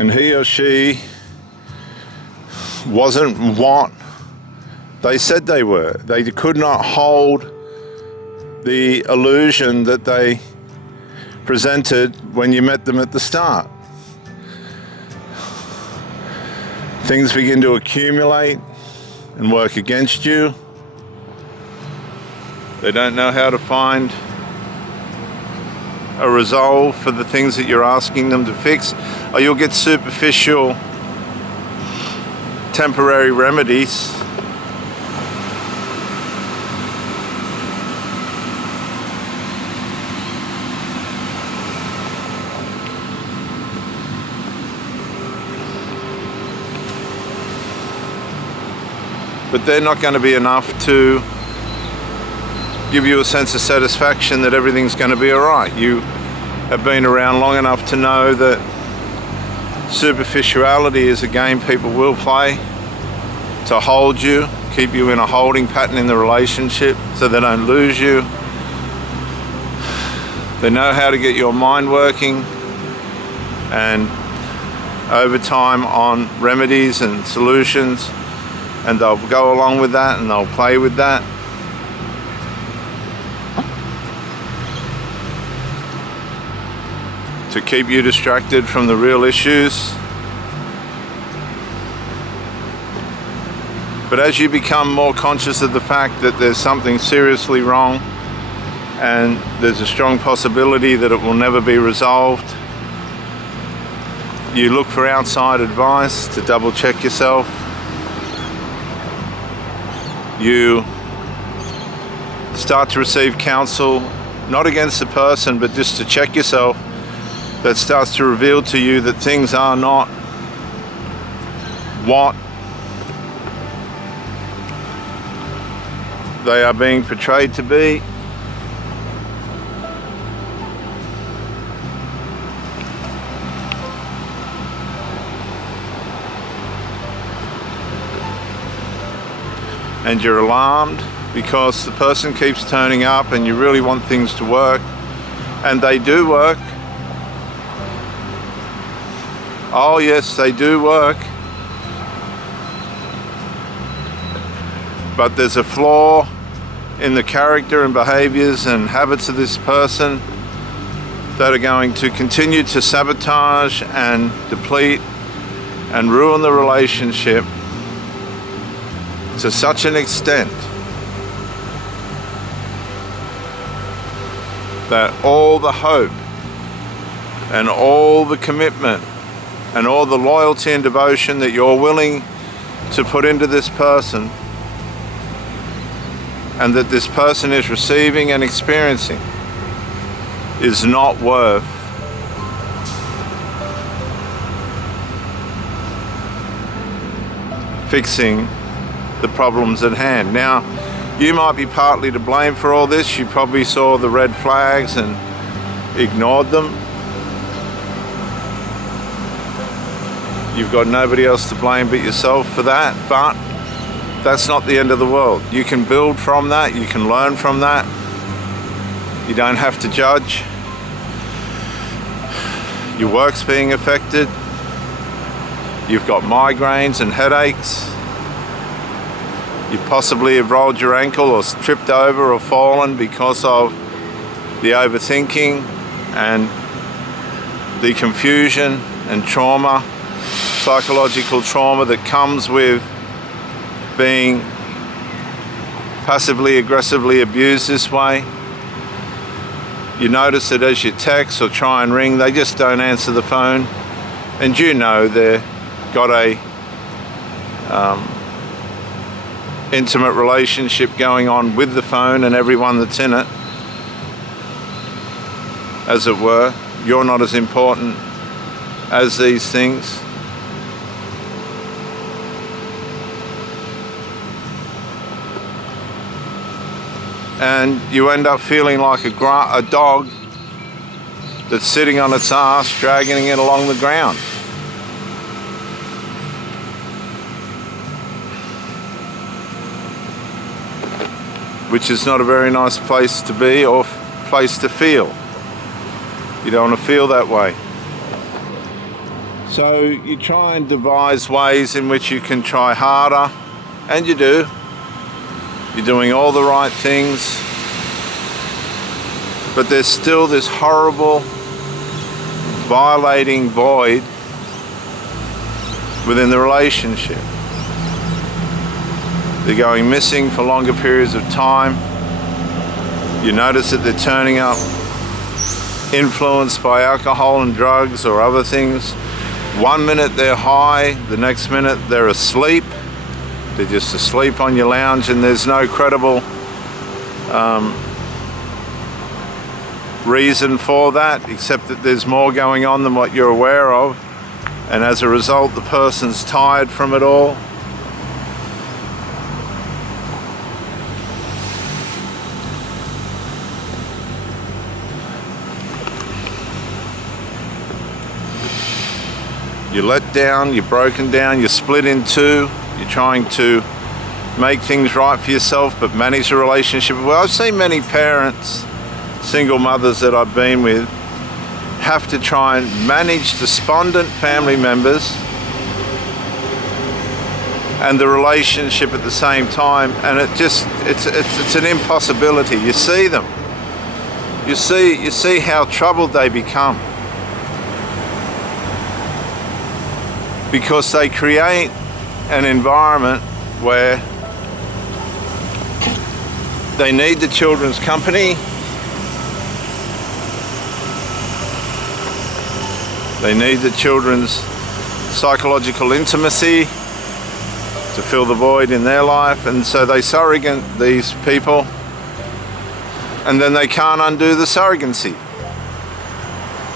and he or she wasn't what they said they were. They could not hold the illusion that they presented when you met them at the start. Things begin to accumulate and work against you. They don't know how to find a resolve for the things that you're asking them to fix, or you'll get superficial, temporary remedies. But they're not going to be enough to give you a sense of satisfaction that everything's going to be all right. You have been around long enough to know that superficiality is a game people will play to hold you, keep you in a holding pattern in the relationship so they don't lose you. They know how to get your mind working, and over time on remedies and solutions, and they'll go along with that and they'll play with that. To keep you distracted from the real issues. But as you become more conscious of the fact that there's something seriously wrong and there's a strong possibility that it will never be resolved, you look for outside advice to double check yourself. You start to receive counsel, not against the person, but just to check yourself, that starts to reveal to you that things are not what they are being portrayed to be. And you're alarmed because the person keeps turning up and you really want things to work, and they do work. Oh yes, they do work. But there's a flaw in the character and behaviors and habits of this person that are going to continue to sabotage and deplete and ruin the relationship to such an extent that all the hope and all the commitment and all the loyalty and devotion that you're willing to put into this person and that this person is receiving and experiencing is not worth fixing the problems at hand. Now, you might be partly to blame for all this. You probably saw the red flags and ignored them. You've got nobody else to blame but yourself for that, but that's not the end of the world. You can build from that, you can learn from that. You don't have to judge. Your work's being affected. You've got migraines and headaches. You possibly have rolled your ankle or tripped over or fallen because of the overthinking and the confusion and trauma, psychological trauma that comes with being passively aggressively abused this way. You notice that as you text or try and ring, they just don't answer the phone, and you know they've got a intimate relationship going on with the phone and everyone that's in it, as it were. You're not as important as these things. And you end up feeling like a dog that's sitting on its ass, dragging it along the ground. Which is not a very nice place to be or place to feel. You don't want to feel that way. So you try and devise ways in which you can try harder, and you do. You're doing all the right things, but there's still this horrible, violating void within the relationship. They're going missing for longer periods of time. You notice that they're turning up influenced by alcohol and drugs or other things. One minute they're high, the next minute they're asleep. They're just asleep on your lounge, and there's no credible reason for that, except that there's more going on than what you're aware of, and as a result the person's tired from it all. You're let down, you're broken down, you're split in two. You're trying to make things right for yourself, but manage a relationship. Well, I've seen many parents, single mothers that I've been with, have to try and manage despondent family members and the relationship at the same time, and it's an impossibility. You see them. You see how troubled they become, because they create an environment where they need the children's company, they need the children's psychological intimacy to fill the void in their life, and so they surrogate these people, and then they can't undo the surrogacy.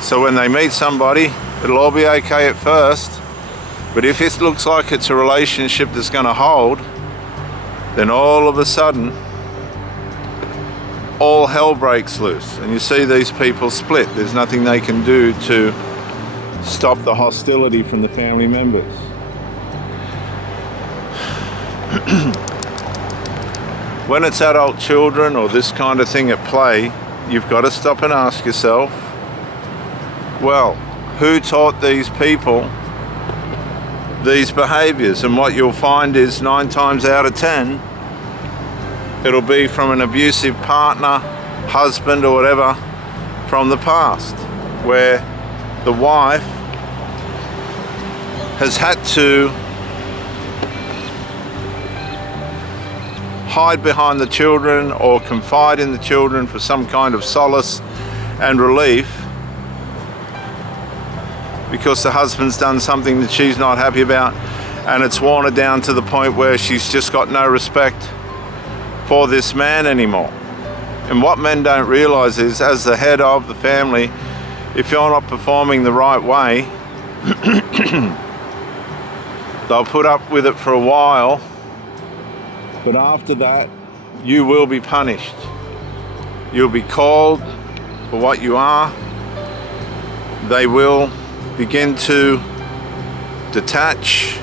So when they meet somebody, it'll all be okay at first, but if it looks like it's a relationship that's going to hold, then all of a sudden, all hell breaks loose. And you see these people split. There's nothing they can do to stop the hostility from the family members. When it's adult children or this kind of thing at play, you've got to stop and ask yourself, well, who taught these people these behaviors? And what you'll find is 9 times out of 10 it'll be from an abusive partner, husband or whatever from the past, where the wife has had to hide behind the children or confide in the children for some kind of solace and relief, because the husband's done something that she's not happy about, and it's worn her down to the point where she's just got no respect for this man anymore. And what men don't realize is, as the head of the family, if you're not performing the right way, they'll put up with it for a while, but after that you will be punished. You'll be called for what you are. They will begin to detach,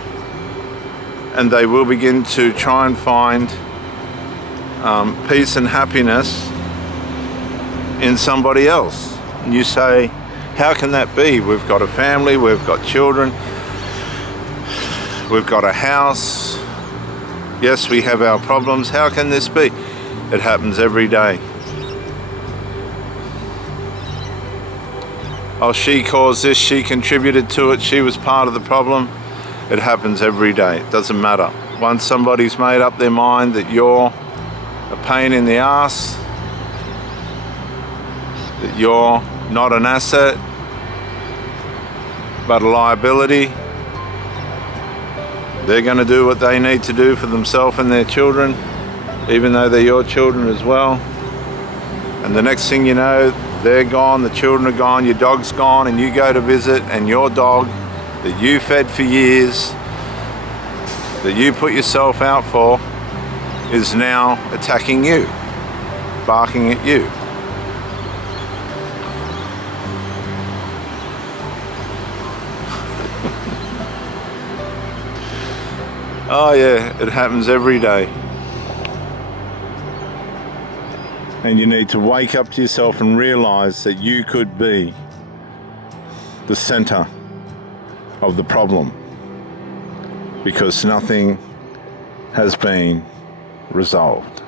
and they will begin to try and find peace and happiness in somebody else. And you say, how can that be? We've got a family, we've got children, we've got a house. Yes, we have our problems. How can this be? It happens every day. Oh, she caused this, she contributed to it, she was part of the problem. It happens every day. It doesn't matter. Once somebody's made up their mind that you're a pain in the ass, that you're not an asset but a liability, they're going to do what they need to do for themselves and their children, even though they're your children as well. And the next thing you know, they're gone, the children are gone, your dog's gone, and you go to visit, and your dog that you fed for years, that you put yourself out for, is now attacking you, barking at you. Oh yeah, it happens every day. And you need to wake up to yourself and realize that you could be the center of the problem, because nothing has been resolved.